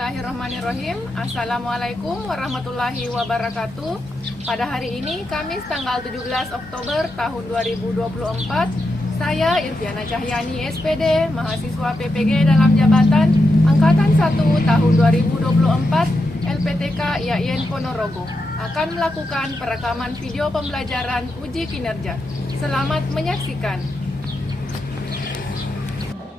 Bismillahirrahmanirrahim. Assalamualaikum warahmatullahi wabarakatuh. Pada hari ini, Kamis tanggal 17 Oktober tahun 2024, saya Irviana Cahyani SPD, mahasiswa PPG dalam jabatan Angkatan 1 tahun 2024 LPTK IAIN Ponorogo, akan melakukan perekaman video pembelajaran uji kinerja. Selamat menyaksikan.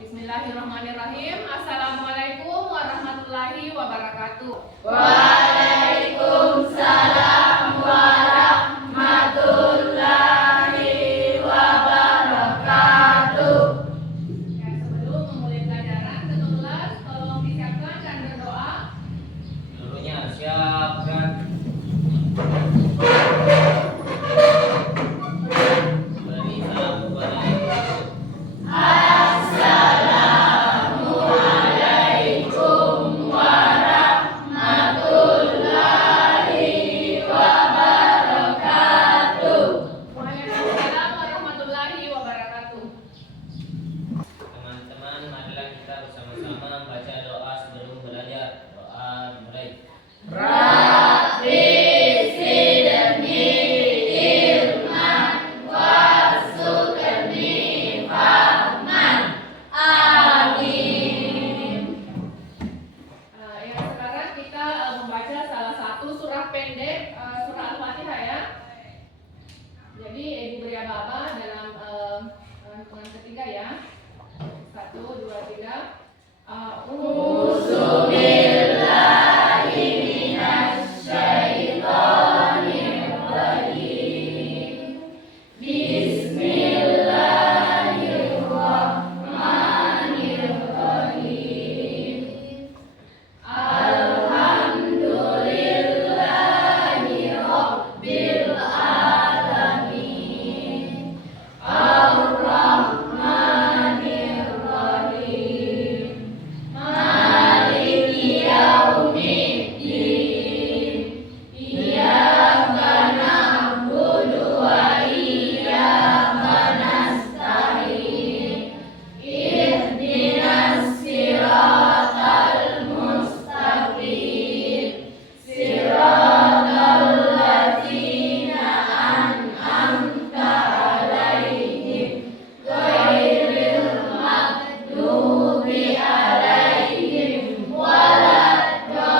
Bismillahirrahmanirrahim. Assalamualaikum warahmatullahi wabarakatuh. Waalaikumsalam warahmatullahi wabarakatuh. Ya, sebelum memulai pelajaran ke kelas, tolong disiapkan dan berdoa. Dulunya siap kan? Beri salam kepada ibu. Assalamualaikum warahmatullahi wabarakatuh. Waalaikumsalam warahmatullahi wabarakatuh. Teman-teman, marilah kita bersama-sama membaca doa sebelum belajar. Doa dimulai. Rabbi zidni ilman warzuqni fahman. Amin. Yang sekarang kita membaca salah satu surah pendek, surah Al-Fatihah ya. Jadi Ibu beri aba-aba dalam hitungan ketiga ya. 1, 2, 3. A'udzu billahi minasyaitonir rajim. Bismillahirrahmanirrahim. Alhamdulillahi rabbil alamin. Ar-Rahmanir Rahim. Maliki yaumiddin. Iyyaka na'budu wa iyyaka nasta'in. Ihdinas siratal mustaqim. Siratal ladzina an'amta 'alaihim ghairil maghdubi 'alaihim waladdallin.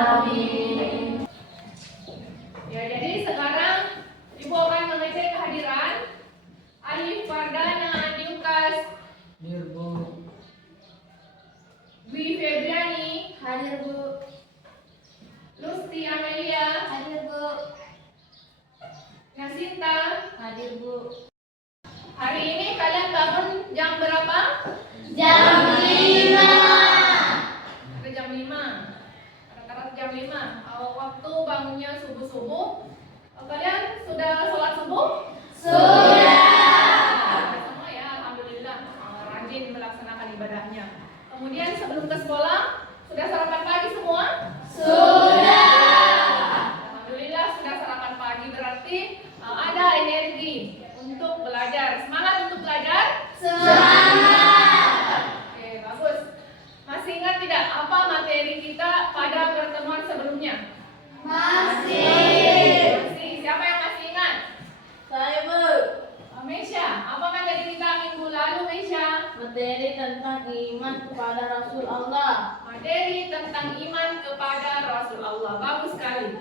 Amin. Ya, jadi sekarang Ibu akan mengecek kehadiran Alif Fardana Andi Ukas, Dwi Febriani, Hadir Bu. Lusti Amelia, Hadir Bu. Nasinta. Hadir Bu. Hari ini kalian bangun jam berapa? Jam 5. Ada jam 5. Rata-rata jam 5. Waktu bangunnya subuh-subuh. Kalian sudah sholat subuh? Sudah. Semua ya, alhamdulillah. Rajin melaksanakan ibadahnya. Kemudian sebelum ke sekolah, sudah sarapan pagi semua? Sudah. Alhamdulillah sudah sarapan pagi, berarti ada energi untuk belajar. Semangat untuk belajar? Semangat. Oke, bagus. Masih ingat tidak apa materi kita pada pertemuan sebelumnya? Masih. Masih. Siapa yang masih ingat? Saya Bu. Mesya, apa materi kita minggu lalu, Mesya? Materi tentang iman kepada Rasul Allah. Materi tentang iman kepada Rasul Allah. Bagus sekali.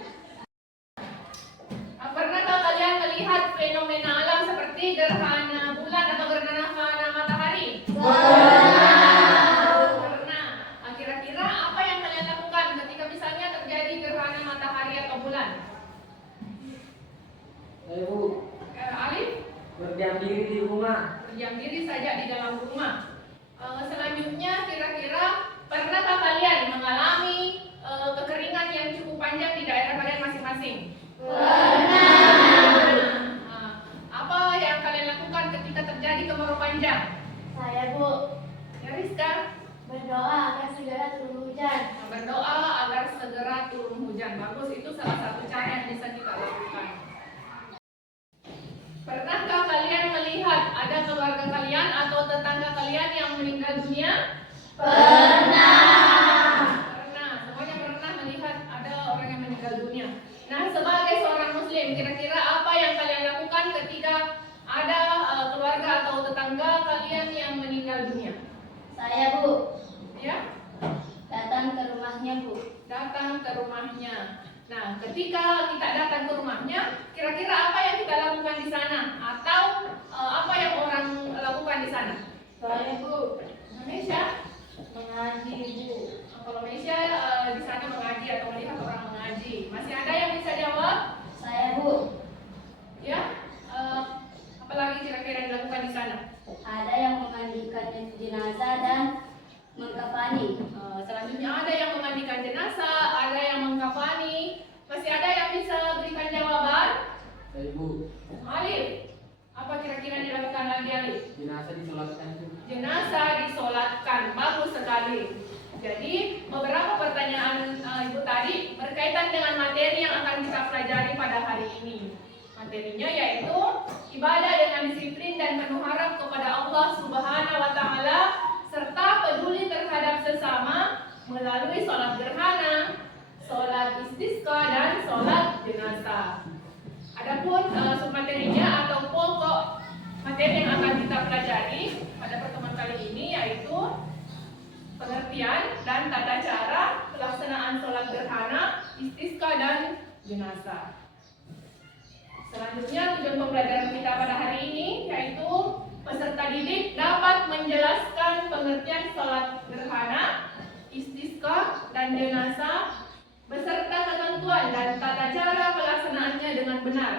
Pernahkah kalian melihat fenomena alam seperti gerhana bulan atau gerhana matahari? Pernah. Kira-kira apa yang kalian lakukan ketika misalnya terjadi gerhana matahari atau bulan? Ibu, Alif? berdiam diri di rumah. Berdiam diri saja di dalam rumah. Selanjutnya, kira-kira pernahkah kalian mengalami kekeringan yang cukup panjang di daerah kalian masing-masing? Pernah. Apa yang kalian lakukan ketika terjadi kemarau panjang? Saya Bu. Ya, Rizka? Berdoa agar segera turun hujan. Berdoa agar segera turun hujan. Bagus, itu salah satu cara yang bisa kita lakukan. Pernahkah kalian melihat ada keluarga kalian atau tetangga kalian yang meninggal dunia? Pernah, semuanya pernah melihat ada orang yang meninggal dunia. Nah, sebagai seorang muslim, kira-kira apa yang kalian lakukan ketika ada keluarga atau tetangga kalian yang meninggal dunia? Saya, Bu, Ya, datang ke rumahnya, Bu. datang ke rumahnya. Nah, ketika kita datang ke rumahnya, kira-kira apa yang kita lakukan di sana? Atau apa yang orang lakukan di sana? Saya, Bu, Indonesia? mengaji, Bu. Kalau Malaysia di sana mengaji atau melihat orang mengaji. Masih ada yang bisa jawab? Saya, Bu, Ya? Apalagi kira-kira yang dilakukan di sana? ada yang memandikan jenazah dan mengkafani. Selanjutnya ada yang memandikan jenazah, ada yang mengkafani. Masih ada yang bisa berikan jawaban? Saya Bu, Alif, apa kira-kira yang dilakukan lagi Alif? jenazah disolatkan Bu. Jenazah disolatkan, bagus sekali. Jadi beberapa pertanyaan Ibu tadi berkaitan dengan materi yang akan kita pelajari pada hari ini. Materinya yaitu ibadah dengan disiplin dan penuh harap kepada Allah Subhanahu wa Ta'ala, serta peduli terhadap sesama melalui sholat gerhana, sholat istisqa, dan sholat jenazah. Adapun submaterinya atau pokok materi yang akan kita pelajari pada pertemuan kali ini yaitu pengertian dan tata cara pelaksanaan sholat gerhana, istisqa, dan jenazah. Selanjutnya tujuan pembelajaran kita pada hari ini yaitu peserta didik dapat menjelaskan pengertian sholat gerhana, istisqa, dan jenazah beserta ketentuan dan tata cara pelaksanaannya dengan benar,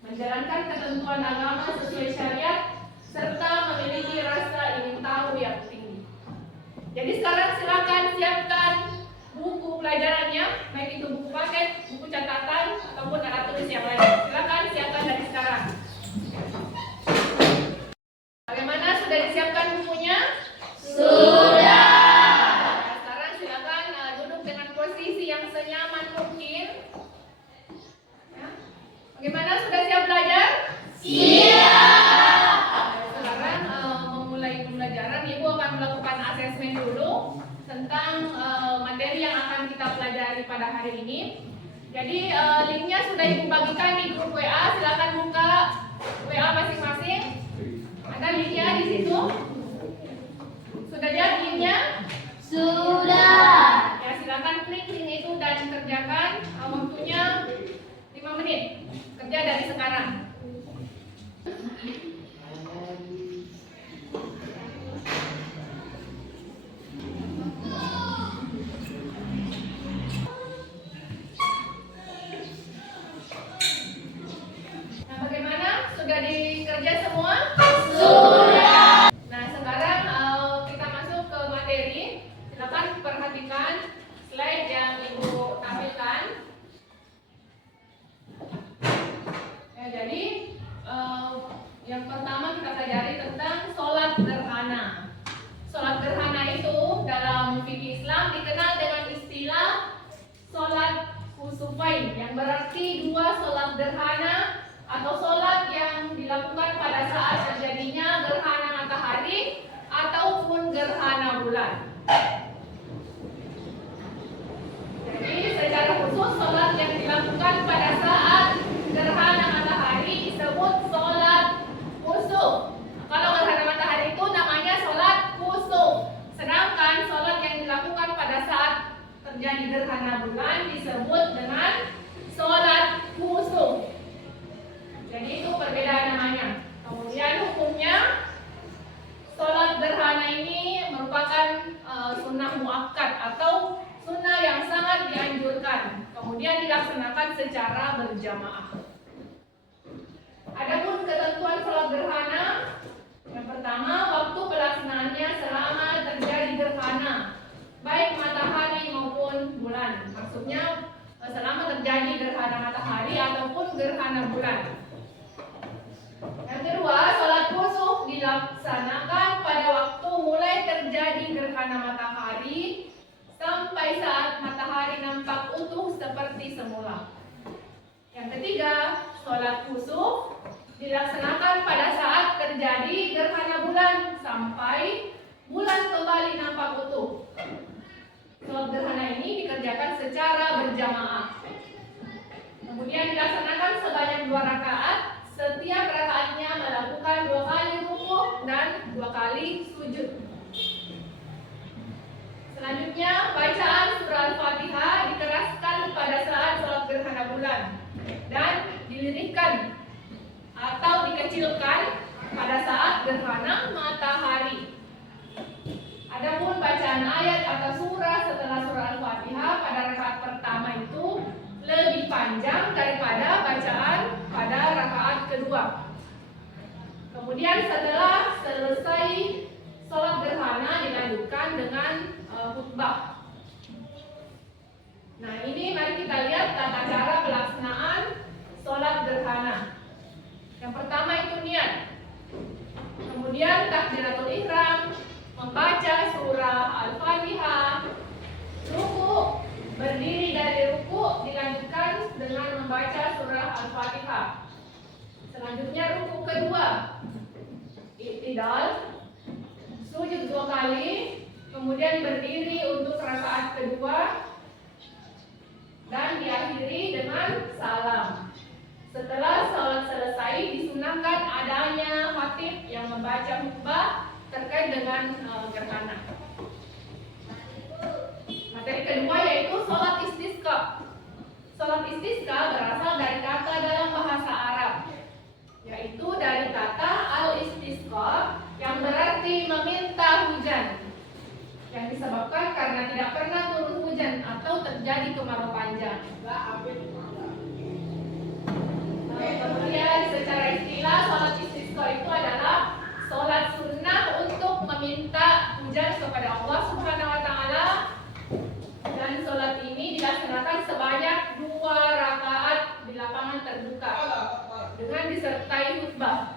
menjalankan ketentuan agama sesuai syariat, serta memiliki rasa ingin tahu yang tinggi. Jadi sekarang silakan siapkan buku pelajarannya, baik itu buku paket, buku catatan, ataupun alat tulis yang lain. Silakan siapkan dari sekarang. Bagaimana, sudah disiapkan bukunya? Nah, sekarang silakan duduk dengan posisi yang senyaman mungkin. Ya. Bagaimana, sudah siap belajar? Sekarang memulai pembelajaran, Ibu akan melakukan asesmen dulu tentang materi yang akan kita pelajari pada hari ini. Jadi linknya sudah Ibu bagikan di grup WA. Silakan buka WA masing-masing. Ada linknya di situ. Sudah lihat linknya? Sudah. Ya, silakan klik link itu dan kerjakan. Waktunya 5 menit. Kerja dari sekarang. Nah, bagaimana? Sudah dikerja semua? Sudah. Nah, sekarang kita masuk ke materi. Silakan perhatikan slide yang Ibu tampilkan. Ya, jadi yang pertama kita pelajari tentang sholat gerhana. Sholat gerhana itu dalam fikih Islam dikenal dengan istilah sholat kusufain, yang berarti dua sholat gerhana atau sholat yang dilakukan pada saat terjadinya gerhana matahari ataupun gerhana bulan. Jadi secara khusus sholat yang dilakukan pada saat gerhana matahari disebut sholat kusuf. Kalau gerhana matahari itu namanya sholat kusuf. Sedangkan sholat yang dilakukan pada saat terjadi gerhana bulan disebut dengan sholat kusuf. Jadi itu perbedaan namanya. Kemudian hukumnya, sholat gerhana ini merupakan sunnah muakkad atau sunnah yang sangat dianjurkan. Kemudian dilaksanakan secara berjamaah. Adapun ketentuan sholat gerhana, yang pertama, waktu pelaksanaannya selama terjadi gerhana, baik matahari maupun bulan. Maksudnya selama terjadi gerhana matahari ataupun gerhana bulan. Yang kedua, sholat kusuf dilaksanakan pada waktu mulai terjadi gerhana matahari sampai saat matahari nampak utuh seperti semula. Yang ketiga, sholat kusuf dilaksanakan pada saat terjadi kembali nampak utuh. Sholat gerhana ini dikerjakan secara berjamaah. Kemudian dilaksanakan sebanyak 2 rakaat. Setiap rakaatnya melakukan 2 kali rukuk dan 2 kali sujud. Selanjutnya, bacaan surah Al-Fatihah dikeraskan pada saat sholat gerhana bulan dan dilirihkan atau dikecilkan pada saat gerhana matahari. Adapun bacaan ayat atau surah setelah surah Al-Fatihah pada rakaat pertama itu lebih panjang daripada bacaan pada rakaat kedua. Kemudian setelah selesai sholat gerhana dilanjutkan dengan khutbah. Nah, ini mari kita lihat tata cara pelaksanaan sholat gerhana. Yang pertama itu niat. Kemudian takbiratul ihram, membaca surah Al-Fatihah, ruku, berdiri dari ruku dilanjutkan dengan membaca surah Al-Fatihah. Selanjutnya ruku kedua, i'tidal, sujud 2 kali, kemudian berdiri untuk rakaat kedua dan diakhiri dengan salam. Setelah sholat selesai disunahkan adanya khatib yang membaca khutbah terkait dengan gerhana. Materi kedua yaitu sholat istisqa. Sholat istisqa berasal dari kata dalam bahasa Arab, yaitu dari kata al-istisqa yang berarti meminta hujan, yang disebabkan karena tidak pernah turun hujan atau terjadi kemarau panjang. Kemudian secara istilah sholat istisqa itu adalah sholat sunnah untuk meminta hujan kepada Allah Subhanahu wa Ta'ala, dan sholat ini dilaksanakan sebanyak 2 rakaat di lapangan terbuka dengan disertai khutbah.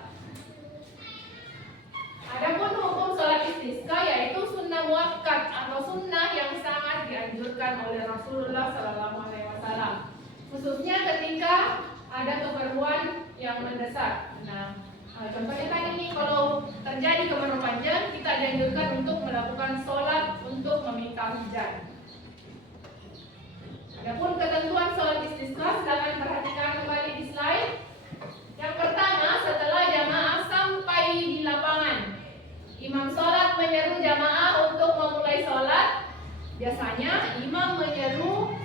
Adapun hukum sholat istisqa yaitu sunnah muakkad atau sunnah yang sangat dianjurkan oleh Rasulullah SAW, khususnya ketika ada keperluan yang mendesak. Nah, contohnya kan ini kalau terjadi kemarau panjang, kita dianjurkan untuk melakukan sholat untuk meminta hujan. Adapun ketentuan sholat istisqa, silakan perhatikan kembali di slide. Yang pertama, setelah jamaah sampai di lapangan, imam sholat menyeru jamaah untuk memulai sholat. Biasanya imam menyeru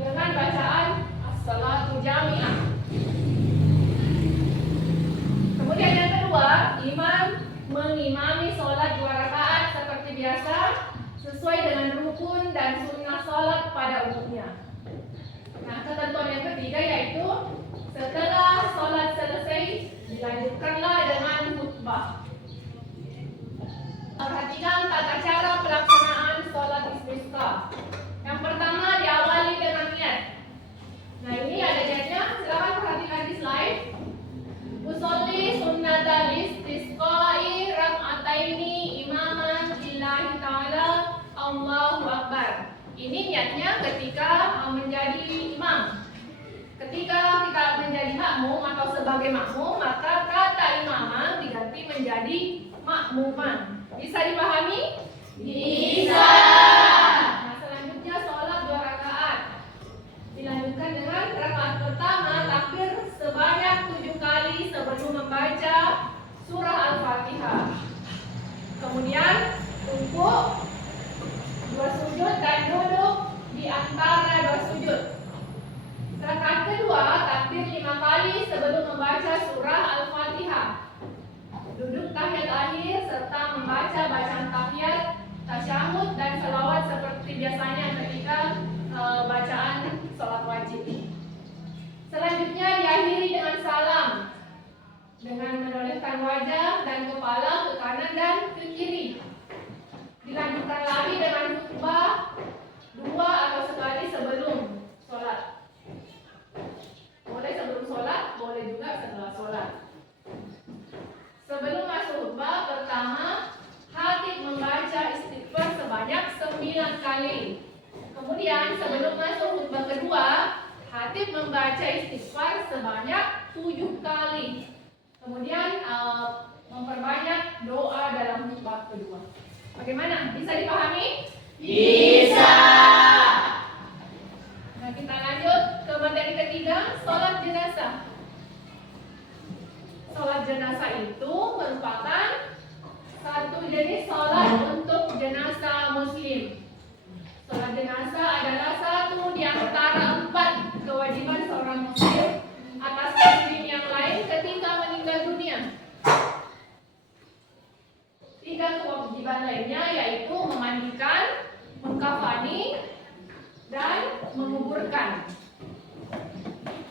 dengan bacaan as-salatu jami'ah. Kemudian yang kedua, imam mengimami sholat 2 rakaat seperti biasa sesuai dengan rukun dan sunnah sholat pada umumnya. Nah, ketentuan yang ketiga yaitu setelah sholat selesai dilanjutkanlah dengan khutbah. Perhatikan tata cara pelaksanaan sholat istisqa. Yang pertama diawali dengan niat. Nah, ini ada niatnya, silakan perhatikan di slide. Usolli sunnatal istisqa'i rak'ataini imaman lillahi ta'ala Allahu Akbar. Ini niatnya ketika menjadi imam. Ketika kita menjadi makmum atau sebagai makmum, maka kata imamah diganti menjadi makmuman. Bisa dipahami? Bisa. Nah, selanjutnya sholat 2 rakaat. Dilanjutkan dengan rakaat pertama takbir sebanyak 7 kali sebelum membaca surah Al-Fatihah. Kemudian rukuk, 2 sujud dan duduk di antara 2 sujud. Rakaat kedua takbir 5 kali sebelum membaca surah Al-Fatihah. Duduk tahiyat akhir serta membaca bacaan tahiyat, tasyahud dan salawat seperti biasanya ketika bacaan sholat wajib. Selanjutnya diakhiri dengan salam dengan menolehkan wajah dan kepala ke kanan dan ke kiri. Dilanjutkan lagi dengan khutbah 2 atau sekali sebelum sholat. Boleh sebelum sholat, boleh juga setelah sholat. Sebelum masuk khutbah pertama, khatib membaca istighfar sebanyak 9 kali. Kemudian sebelum masuk khutbah kedua, khatib membaca istighfar sebanyak 7 kali. Kemudian memperbanyak doa dalam khutbah kedua. Bagaimana? Bisa dipahami? Bisa. Nah, kita lanjut ke materi ketiga, sholat jenazah. Sholat jenazah itu merupakan satu jenis sholat untuk jenazah muslim. Sholat jenazah adalah satu di antara 4 kewajiban seorang muslim atas muslim yang lain ketika meninggal dunia. 3 kewajiban lainnya yaitu memandikan, mengkafani, dan menguburkan.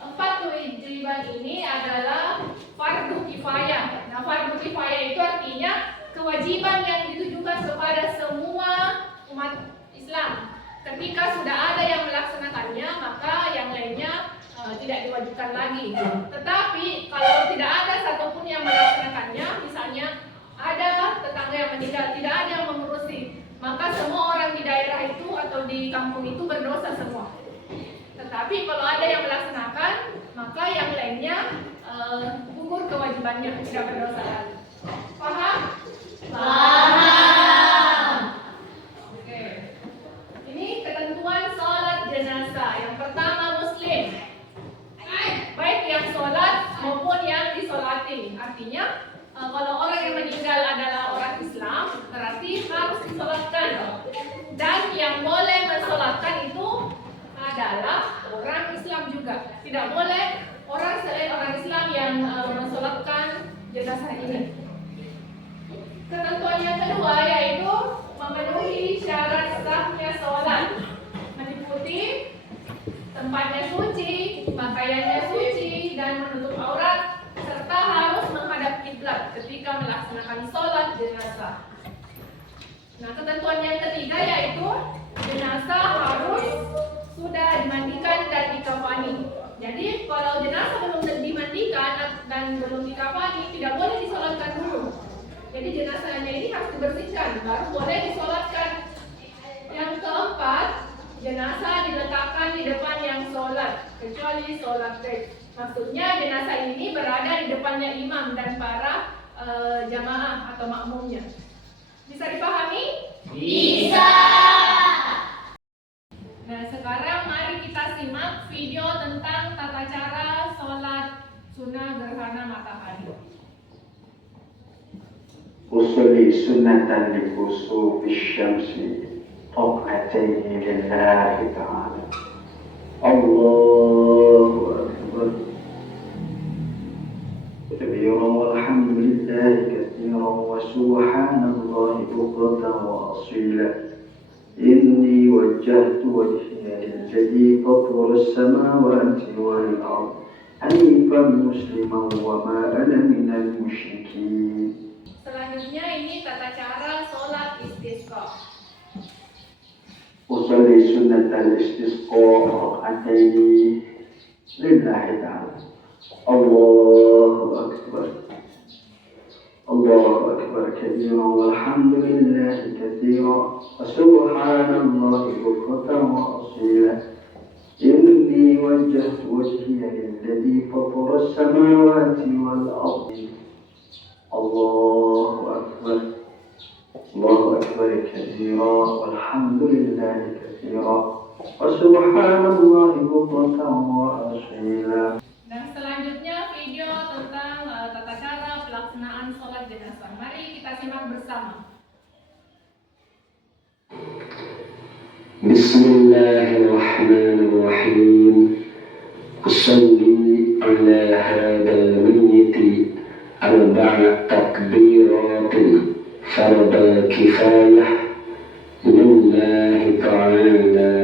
4 kewajiban ini adalah fardu kifayah. Nah, fardu kifayah itu artinya kewajiban yang ditujukan kepada semua umat Islam. Ketika sudah ada yang melaksanakannya, maka yang lainnya tidak diwajibkan lagi. Tetapi kalau tidak ada satupun yang melaksanakannya, misalnya ada tetangga yang meninggal, tidak ada yang mengurusi, maka semua orang di daerah itu atau di kampung itu berdosa semua. Tetapi kalau ada yang melaksanakan, maka yang lainnya gugur kewajibannya, tidak berdosa lagi. Paham? Paham. Oke. Ini ketentuan sholat jenazah. Yang pertama muslim, baik yang sholat maupun yang disolati. Artinya kalau orang yang meninggal adalah orang Islam, berarti harus disolatkan. Dan yang boleh mensolatkan itu adalah orang Islam juga. Tidak boleh orang selain orang Islam yang mensolatkan jenazah ini. Ketentuan yang kedua yaitu memenuhi syarat sahnya sholat, meliputi tempatnya suci, pakaiannya suci, dan menutup aurat, serta harus menghadap kiblat ketika melaksanakan sholat jenazah. Nah, ketentuan yang ketiga yaitu jenazah harus sudah dimandikan dan dikafani. Jadi kalau jenazah belum dimandikan dan belum dikafani, tidak boleh disolatkan dulu. Jadi jenazahnya ini harus dibersihkan, baru boleh disolatkan. Yang keempat, jenazah diletakkan di depan yang sholat, kecuali sholat gaib. Maksudnya jenazah ini berada di depannya imam dan para jamaah atau makmumnya. Bisa dipahami? Bisa. Nah, sekarang mari kita simak video tentang tata cara sholat sunnah gerhana matahari. أصلي سنة لكسوف الشمس ركعتين لله تعالى الله أكبر كبيرا والحمد لله كثيرا وسبحان الله بكرة وأصيلا إني وجهت وجهي للذي فطر السماوات والأرض حنيفا مسلما وما أنا من المشركين. Selanjutnya ini tata cara sholat istisqa. أصلي سنة الاستسقاء ركعتين لله تعالى الله أكبر الله أكبر كبيرا والحمد لله كثيرا وسبحان الله بكرة وأصيلا إني وجهت وجهي للذي فطر السماوات والأرض الله أكبر الله أكبر كثيرا والحمد لله كثيرا وسبحان الله بكرة وأصيلا. Dan selanjutnya video tentang tata cara pelaksanaan sholat jenazah. Mari kita simak bersama. Bismillahirrahmanirrahim. Usalli ala hadal mayyiti arba'a takbiratin farda kifayah lillahi ta'ala.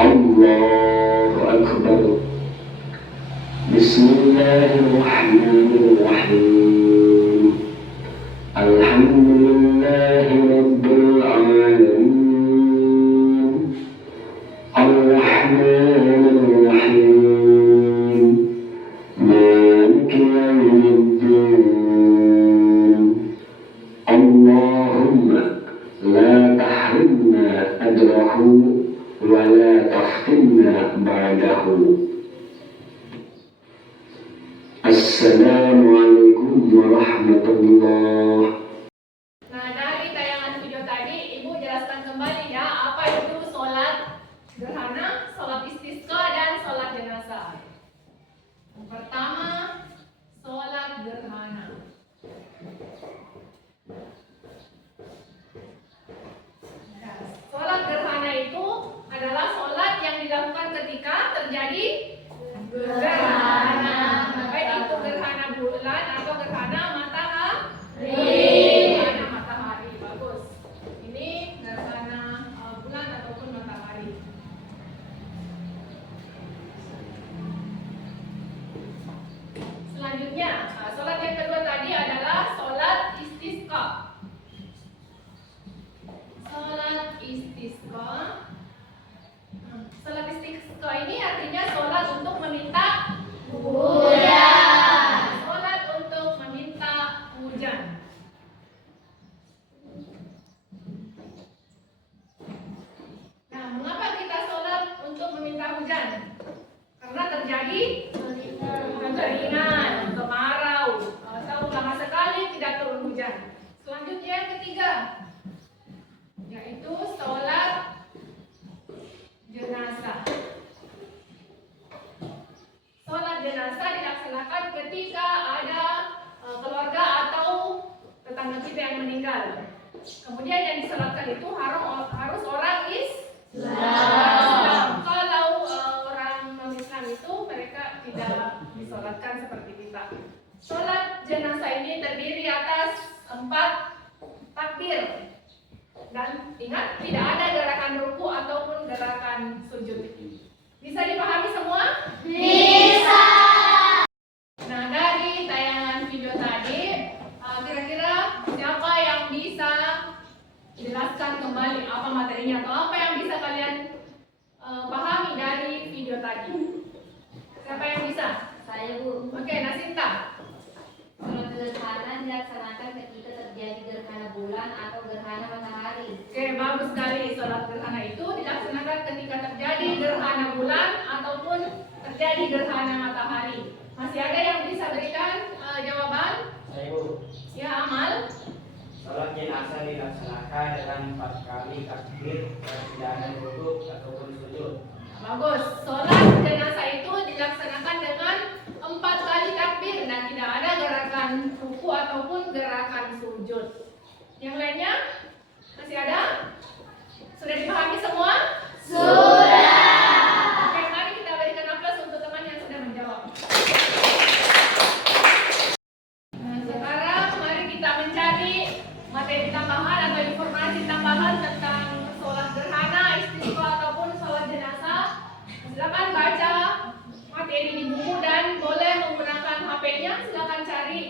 Allahu Akbar. Bismillahirrahmanirrahim. Alhamdulillahi Rabbil Alamin. Ar-Rahmanir Rahim. Maliki Yawmiddin. Allahumma la tahrimna ajrahu wa la taftinna ba'dahu. Assalamualaikum warahmatullahi Pertama, sholat gerhana. Nah, sholat gerhana itu adalah sholat yang dilakukan ketika terjadi gerhana. Baik itu gerhana bulan atau gerhana matahari. Gerhana matahari, bagus. Ini gerhana bulan ataupun matahari. Selanjutnya, sholat yang kedua tadi adalah sholat istisqa. Sholat istisqa. Sholat istisqa ini artinya sholat untuk meminta hujan. Sholat untuk meminta hujan. Nah, mengapa kita sholat untuk meminta hujan? Karena terjadi kekeringan, kemarau, atau lama sekali tidak turun hujan. Selanjutnya yang ketiga, yaitu sholat jenazah. Sholat jenazah dilaksanakan ketika ada keluarga atau tetangga kita yang meninggal. Kemudian yang disolatkan itu harus orang Islam. Kalau orang non-Islam itu mereka tidak disolatkan seperti kita. Sholat jenazah ini terdiri atas 4 takbir. Dan ingat, tidak ada gerakan ruku ataupun gerakan sujud. Bisa dipahami semua? Bisa. Nah, dari tayangan video tadi, kira-kira siapa yang bisa jelaskan kembali apa materinya atau apa yang bisa kalian pahami dari video tadi? Siapa yang bisa? Saya, Bu. Oke, Nasinta. Sholat gerhana dilaksanakan ketika terjadi gerhana bulan atau gerhana matahari. Oke, bagus sekali. Sholat gerhana itu dilaksanakan ketika terjadi gerhana bulan ataupun terjadi gerhana matahari. Masih ada yang bisa berikan jawaban? Saya, Bu. Ya, Amal. Sholat jenazah dilaksanakan dengan 4 kali takbir dan tidak ada duduk ataupun sujud. Bagus. Sholat jenazah itu dilaksanakan dengan 4 kali takbir dan tidak ada gerakan ruku ataupun gerakan sujud. Yang lainnya masih ada? Sudah dipahami semua? Sudah. Oke, mari kita berikan aplaus untuk teman yang sudah menjawab. Nah, sekarang mari kita mencari materi tambahan atau informasi tambahan tentang sholat gerhana, istisqa ataupun sholat jenazah. Silakan baca materi di buku dan boleh menggunakan HP-nya. Silakan cari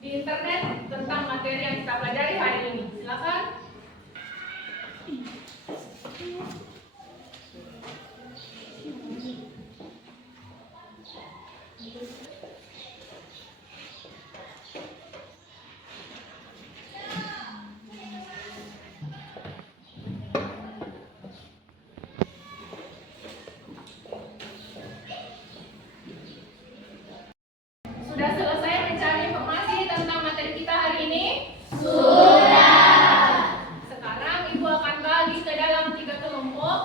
di internet tentang materi yang kita pelajari hari ini. Silakan. Sudah selesai mencari informasi tentang materi kita hari ini? Sudah. Sekarang Ibu akan bagi ke dalam 3 kelompok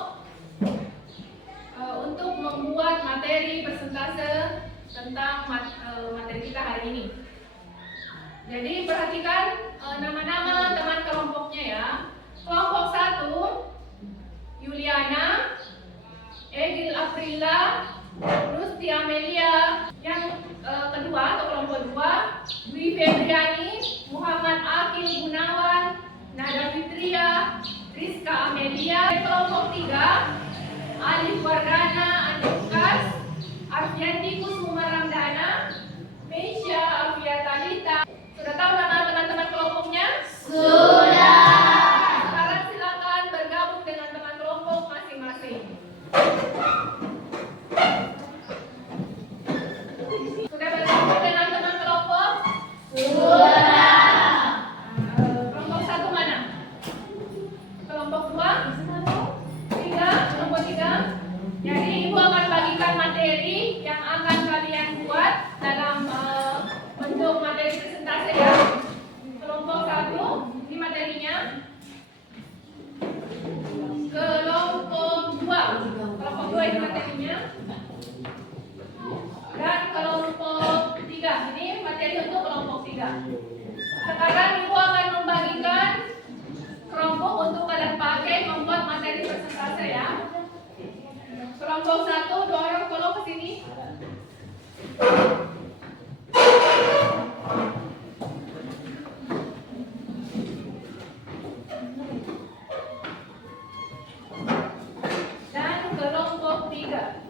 untuk membuat materi persentase tentang materi kita hari ini. Jadi perhatikan nama-nama teman kelompoknya ya. Kelompok 1, Yuliana, Egil Aprila, Rusti Amelia. Yang kedua atau kelompok 2, Dwi Febriani, Muhammad Akil Gunawan, Nada Fitria, Rizka Amelia. Kelompok 3, Alif Wardana Andikas, Arfiandi Kusuma Ramdana, Meisha Afia Talita. Sudah tahu nama teman-teman kelompoknya? Sudah. Sekarang silakan bergabung dengan teman kelompok masing-masing. Sudah bergabung dengan teman kelompok? Sudah. Kelompok 1 mana? Kelompok 2? 3? Kelompok 3? Jadi Ibu akan bagikan materi yang akan kalian 3. Sekarang Ibu akan membagikan kelompok untuk kalian pakai membuat materi presentasi ya. Kelompok 1 dorong tolong ke sini. Dan kelompok 3.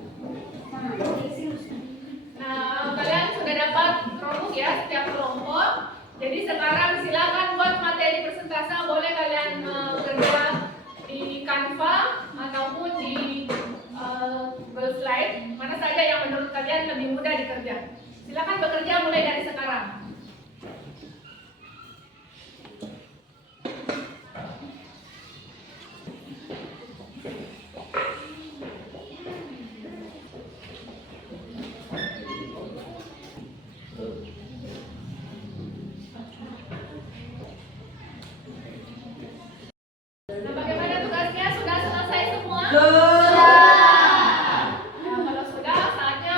Nah, kalian sudah dapat kelompok ya setiap kelompok. Jadi sekarang silakan buat materi presentase, boleh kalian kerja di Canva ataupun di Google Slide, mana saja yang menurut kalian lebih mudah dikerja. Silakan bekerja mulai dari sekarang. Nah, bagaimana tugasnya? Sudah selesai semua? Nah, kalau sudah, saatnya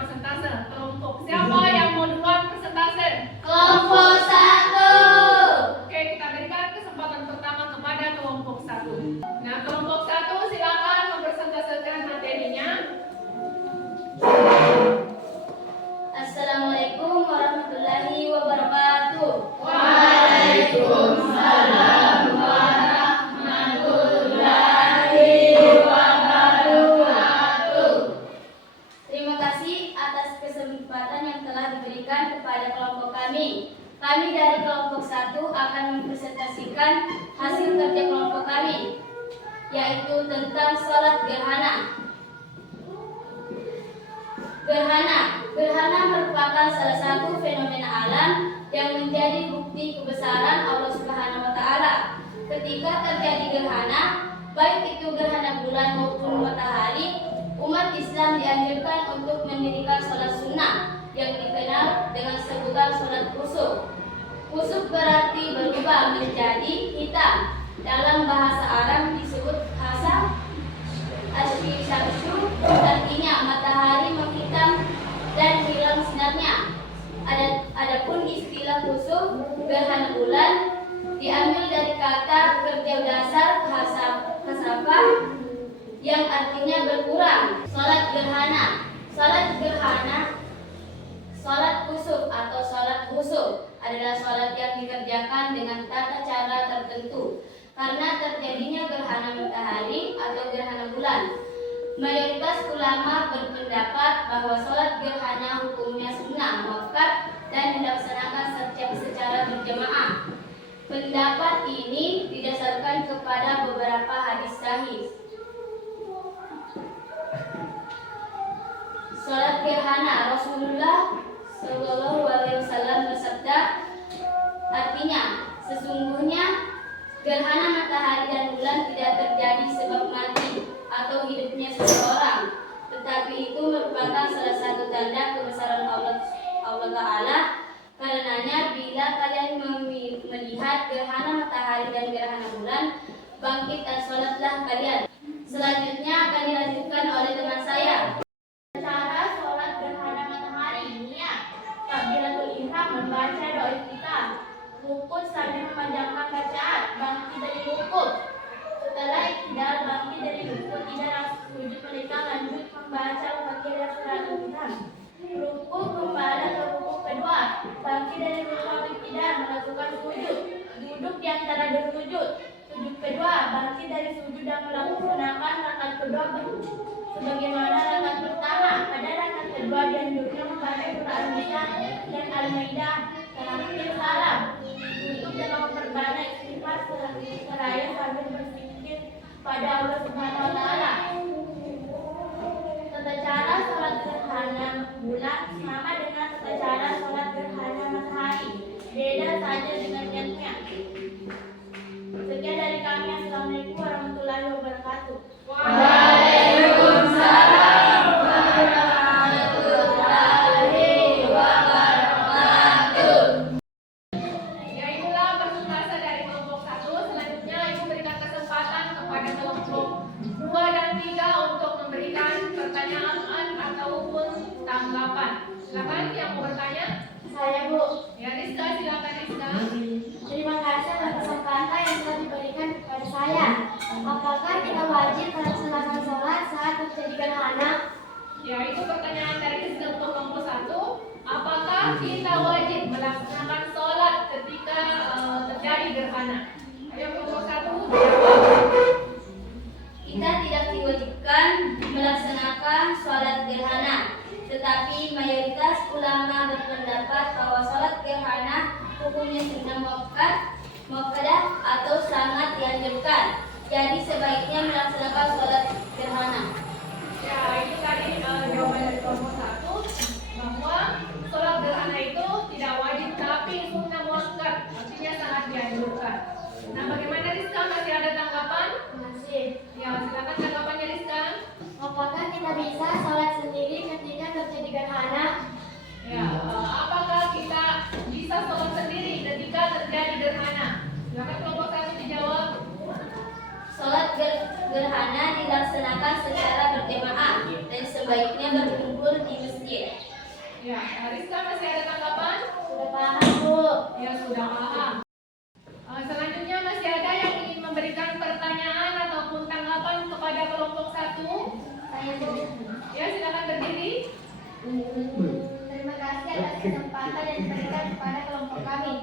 presentase kelompok. Siapa yang mau duluan presentase? Kelompok 1. Oke, kita berikan kesempatan pertama kepada kelompok 1. Nah, kelompok 1 silakan mempresentasekan materinya. Assalamualaikum warahmatullahi wabarakatuh. Waalaikumsalam warahmatullahi wabarakatuh. Terima kasih atas kesempatan yang telah diberikan kepada kelompok kami. Kami dari kelompok 1 akan mempresentasikan hasil kerja kelompok kami, yaitu tentang sholat gerhana. Gerhana merupakan salah satu fenomena alam yang menjadi bukti kebesaran Allah Subhanahu wa Ta'ala. Ketika terjadi gerhana, baik itu gerhana bulan maupun matahari, umat Islam dianjurkan untuk mendirikan sholat sunnah yang dikenal dengan sebutan sholat kusuf. Kusuf berarti berubah menjadi hitam. Dalam bahasa Arab disebut hasab. Asy'ishamsu artinya matahari menghitam dan hilang sinarnya. Adapun istilah kusuf gerhana bulan diambil dari kata kerja dasar khasafah yang artinya berkurang. Sholat kusuf atau sholat khusuf adalah sholat yang dikerjakan dengan tata cara tertentu karena terjadinya gerhana matahari atau gerhana bulan. Mayoritas ulama berpendapat bahwa sholat gerhana hukumnya sunnah muakkad dan dilaksanakan secara berjamaah. Pendapat ini didasarkan kepada beberapa hadis sahih. Sholat gerhana, Rasulullah SAW bersabda, artinya sesungguhnya gerhana matahari dan bulan tidak terjadi sebab mati atau hidupnya seseorang, tetapi itu merupakan salah satu tanda kebesaran Allah Ta'ala. Karenanya bila kalian melihat gerhana matahari dan gerhana bulan, bangkit dan sholatlah kalian. Selanjutnya akan dilanjutkan oleh teman saya. Cara sholat gerhana matahari, niat takbiratul ihram, membaca doa iftitah, rukun sambil memanjangkan bacaan, bangkit dari rukun. Setelah iktidal, bangkit dari rukun, tidak langsung sujud, mereka lanjut membaca Al-Fatihah surat Al-Ihram. Rukun kembali ke rukun kedua, bangkit dari rukun iktidal, melakukan sujud, duduk di antara dua sujud. Sujud kedua, bangkit dari sujud dan melaksanakan rakaat kedua sebagaimana rakaat pertama. Pada rakaat kedua dianjurkan membaca surah Al-Nisa dan Al-Maidah terakhir salam. Untuk dalam memperbanyak istighfar seraya sambil berzikir pada Allah Subhanahu wa Ta'ala. Tata cara sholat gerhana bulan sama dengan tata cara sholat gerhana matahari, beda saja dengan niatnya. Sekian dari kami. Assalamualaikum warahmatullahi wabarakatuh. Waalaikumsalam warahmatullahi wabarakatuh. Ya, itulah presentase dari kelompok 1. Selanjutnya Ibu berikan kesempatan kepada kelompok 2 dan 3 untuk memberikan pertanyaan ataupun tanggapan. Silakan Apakah kita wajib melaksanakan sholat ketika terjadi gerhana? Ayo kelompok 1 jawab. Kita tidak diwajibkan melaksanakan sholat gerhana, tetapi mayoritas ulama berpendapat bahwa sholat gerhana hukumnya sunnah muakkadah atau sangat dianjurkan. Jadi sebaiknya melaksanakan sholat gerhana. Ya, itu tadi jawaban dari kelompok 1 bahwa sholat gerhana itu tidak wajib tapi sunnah muakkad, artinya sangat dianjurkan. Nah, bagaimana Rizka? Masih ada tanggapan? Masih. Ya, silakan tanggapannya Rizka. Apakah kita bisa sholat sendiri ketika terjadi gerhana? Ya, apakah kita bisa sholat sendiri ketika terjadi gerhana? Silakan kelompok 1 dijawab. Sholat gerhana dilaksanakan secara berjamaah dan sebaiknya berkumpul di masjid. Ya, Rizka masih ada tanggapan? Sudah paham, Bu? Ya, sudah paham. Selanjutnya masih ada yang ingin memberikan pertanyaan ataupun tanggapan kepada kelompok 1? Saya Bu. Ya, silakan berdiri. Terima kasih atas kesempatan yang diberikan kepada kelompok kami.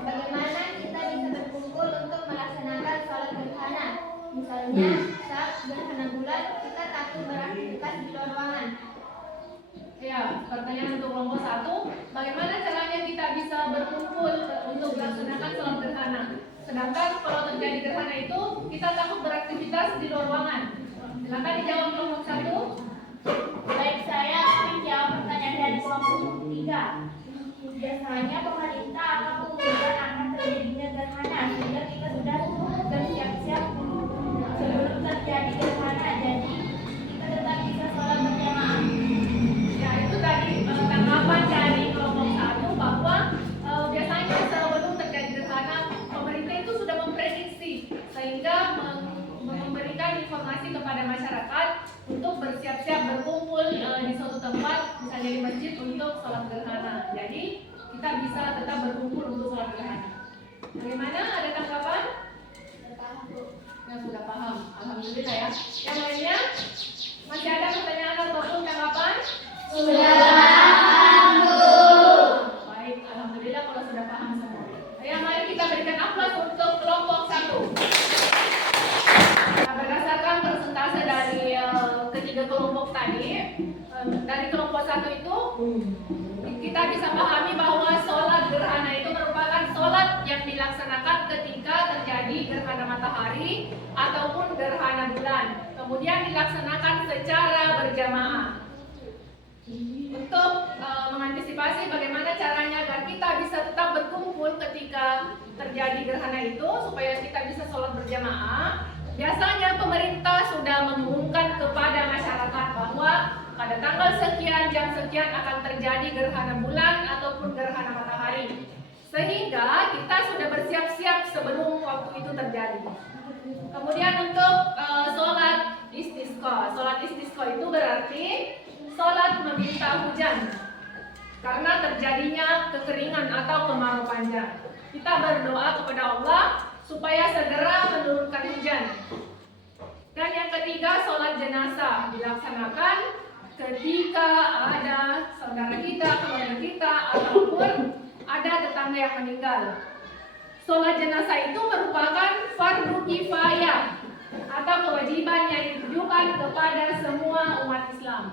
Bagaimana kita bisa berkumpul untuk melaksanakan sholat gerhana? Misalnya, saat gerhana bulan, kita takut beraktivitas di luar ruangan. Ya, pertanyaan untuk kelompok 1, bagaimana caranya kita bisa berkumpul untuk melaksanakan sholat gerhana? Sedangkan kalau terjadi gerhana itu, kita takut beraktivitas di luar ruangan. Silakan dijawab kelompok 1. Baik, saya menjawab pertanyaan dari kelompok 3. Biasanya pemerintah akan mengumumkan akan terjadinya gerhana sehingga kita sudah bersiap-siap sebelum terjadi gerhana. Jadi kita tetap bisa sholat berjamaah. Ya, itu tadi tanggapan dari kelompok 1 bahwa biasanya sebelum terjadi gerhana, pemerintah itu sudah memprediksi sehingga memberikan informasi kepada masyarakat untuk bersiap-siap berkumpul di suatu tempat, misalnya di masjid untuk sholat gerhana. Jadi kita bisa tetap berkumpul untuk sholat gerhana. Bagaimana? Ada tanggapan? Ya, sudah paham. Alhamdulillah ya. Yang lainnya? Masih ada pertanyaan ataupun tanggapan? Sudah paham, Bu. Baik, alhamdulillah kalau sudah paham semua. Ya, mari kita berikan aplaus untuk kelompok 1. Nah, berdasarkan persentase dari ketiga kelompok tadi, dari kelompok 1 itu kita bisa pahami bahwa sholat gerhana itu merupakan sholat yang dilaksanakan ketika terjadi gerhana matahari ataupun gerhana bulan. Kemudian dilaksanakan secara berjamaah. Untuk mengantisipasi bagaimana caranya agar kita bisa tetap berkumpul ketika terjadi gerhana itu supaya kita bisa sholat berjamaah, biasanya pemerintah sudah mengumumkan kepada masyarakat bahwa pada tanggal sekian, jam sekian akan terjadi gerhana bulan ataupun gerhana matahari. Sehingga kita sudah bersiap-siap sebelum waktu itu terjadi. Kemudian untuk sholat istisqa. Sholat istisqa itu berarti sholat meminta hujan karena terjadinya kekeringan atau kemarau panjang. Kita berdoa kepada Allah supaya segera menurunkan hujan. Dan yang ketiga, sholat jenazah dilaksanakan ketika ada saudara kita, keluarga kita, ataupun ada tetangga yang meninggal. Sholat jenazah itu merupakan fardu kifayah atau kewajiban yang ditujukan kepada semua umat Islam.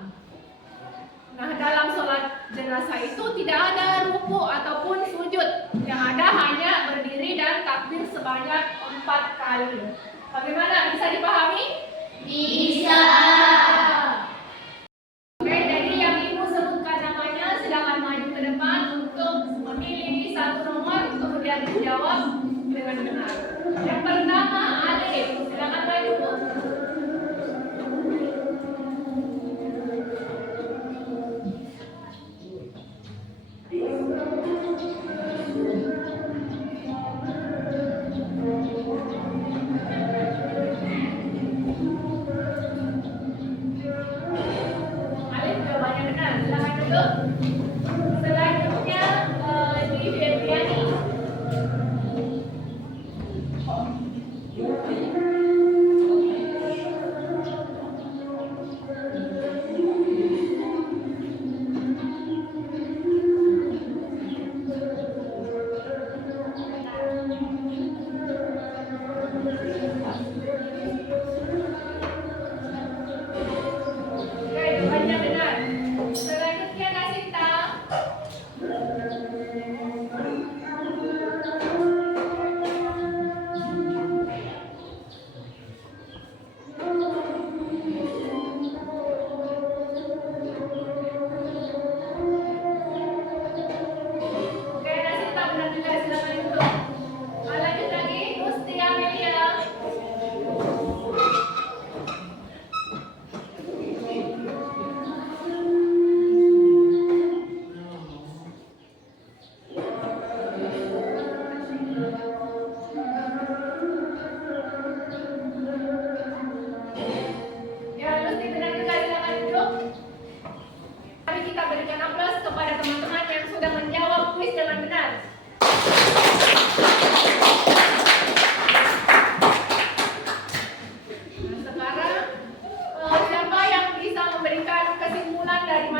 Nah, dalam sholat jenazah itu tidak ada ruku ataupun sujud. Yang ada hanya berdiri dan takbir sebanyak 4 kali. Bagaimana? Bisa dipahami? Bisa. Oke, jadi yang ibu sebutkan namanya silakan maju ke depan untuk memilih satu nomor kemudian menjawab dengan benar. Yang pertama Alif, silakan maju Bu. Alif jawabannya benar, silakan duduk. Selanjutnya di Febriani.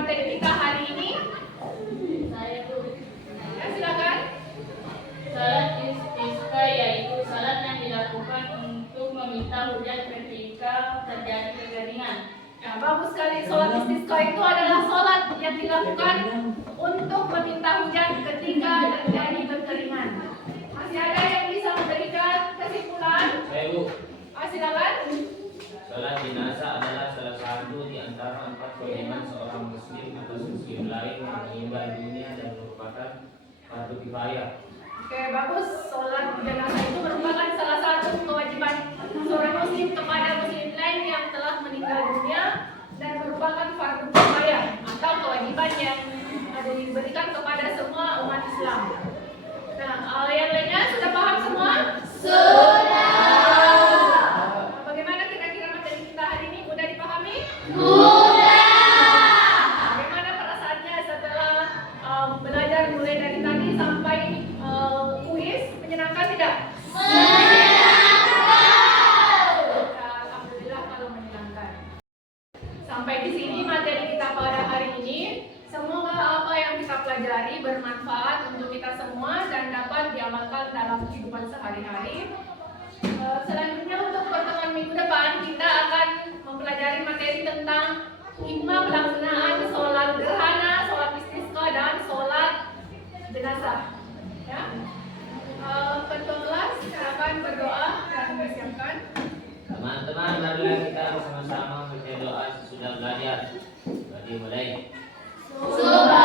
materi kita hari ini? Saya Bu. Ya, silakan. Salat istisqa yaitu salat yang dilakukan untuk meminta hujan ketika terjadi kekeringan. Ya, bagus sekali. Sholat istisqa itu adalah sholat yang dilakukan untuk meminta hujan ketika terjadi kekeringan. Masih ada yang bisa memberikan kesimpulan? Saya Bu, Silakan. sholat jenazah adalah salah satu di antara 4 kewajiban seorang muslim atas muslim lain yang meninggal dunia dan merupakan fardu kifayah. Oke, bagus. Sholat jenazah itu merupakan salah satu kewajiban seorang muslim kepada muslim lain yang telah meninggal dunia dan merupakan fardu kifayah atau kewajiban yang diberikan kepada semua umat Islam. Nah, yang lainnya sudah paham semua? Bagaimana kira-kira materi kita hari ini? Mudah dipahami? Bagaimana perasaannya setelah belajar mulai dari tadi sampai kuis? Menyenangkan tidak? Alhamdulillah kalau menyenangkan. Sampai di sini materi kita pada hari ini. Semoga apa yang kita pelajari bermanfaat untuk kita semua dan dapat diamalkan dalam kehidupan sehari-hari. Selanjutnya untuk pertemuan minggu depan kita akan mempelajari materi tentang hikmah pelaksanaan sholat gerhana, sholat istisqa dan sholat jenazah. Ya. Ketua kelas silakan berdoa dan bersiapkan. Teman-teman, marilah kita bersama-sama membaca doa sesudah belajar. Mari mulai. Subhanallah.